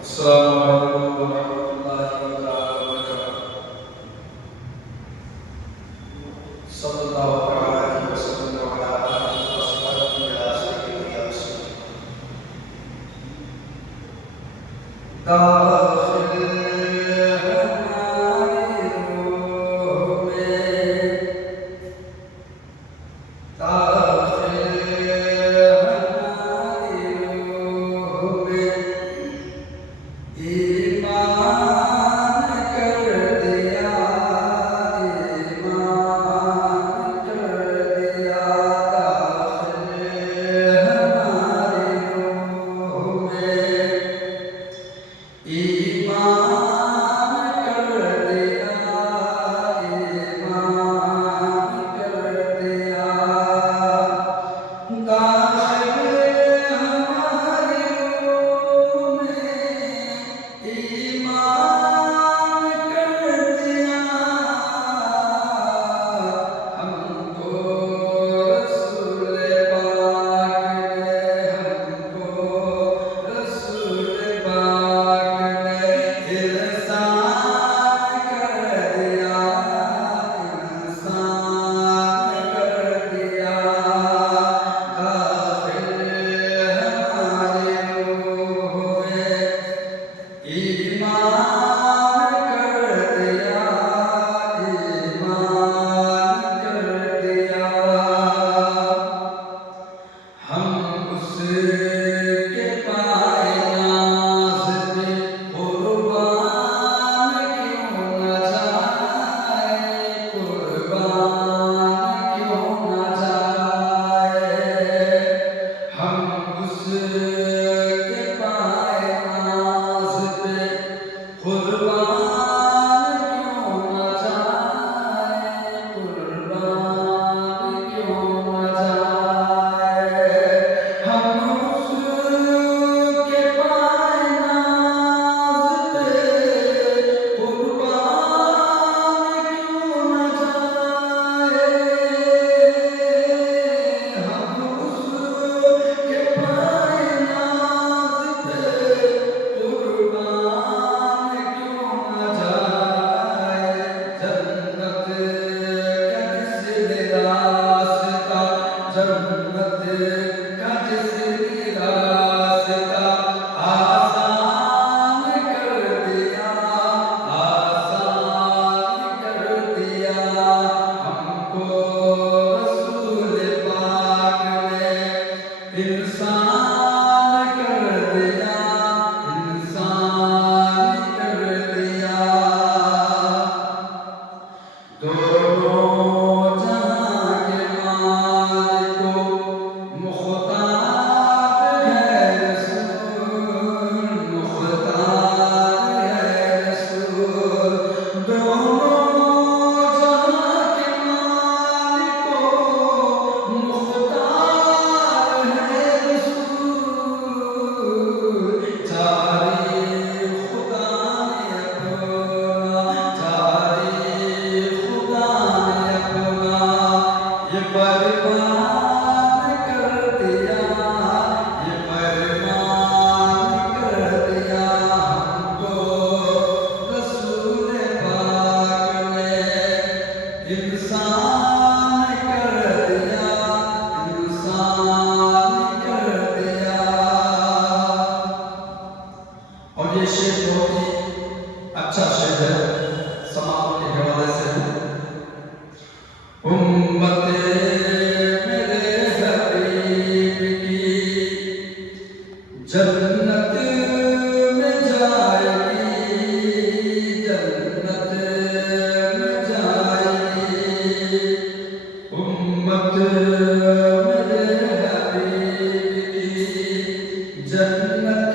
अस्सलामुअलैकुम वरहमतुल्लाहि वबरकातुहू। सल्लल्लाहु अलैहि वसल्लम व अला आलिहि व सहबिहि या सय्यिदी या रसूल। दाखिल हमारी रूह में, दाखिल हमारी रूह में ईमान कर दिया, ईमान कर दिया। दाखिल हमारी रूह में ईमान कर दिया, ईमान कर दिया। दाखिल हमारी रूह में ईमान कर दिया। हमको रसूल पाक ने, हमको रसूल पाक ने इंसान कर दिया, इंसान कर दिया। दाखिल हमारी रूह में ईमान कर दिया, ईमान कर दिया। हम उसके पाए नाज़ पे कुर्बान क्यों न जाए, कुर्बान क्यों न जाए। हम उसके पाए नाज़ पे कुर्बान क्यों न जाए, कुर्बान क्यों न जाए। हम उसके पाए नाज़ पे कुर्बान क्यों न जाए। हम उसके पाए नाज़ पे कुर्बान क्यों न जाए। जन्नत का जिसने रास्ता, जन्नत का जिसने रास्ता आसान कर दिया, आसान कर दिया। हमको रसूल पाक ने इंसान कर दिया, इंसान कर दिया। दोनों जहां के मालिक को मुख्तार है रसूल, मुख्तार है रसूल। दोनों जहां के मालिक को मुख्तार है रसूल। जारी खुदा ने अपना, जारी खुदा ने अपना ये फरमान कर दिया, ये फरमान कर दिया। हमको रसूल पाक ने इंसान कर दिया, इंसान कर दिया। और ये शेर बहुत ही अच्छा शेर है, समाप्त के हवाले से है। उम्मते मेरे हबीब की जन्नत में जाएगी, जन्नत में जाएगी। उम्मत मेरे हबीब की जन्नत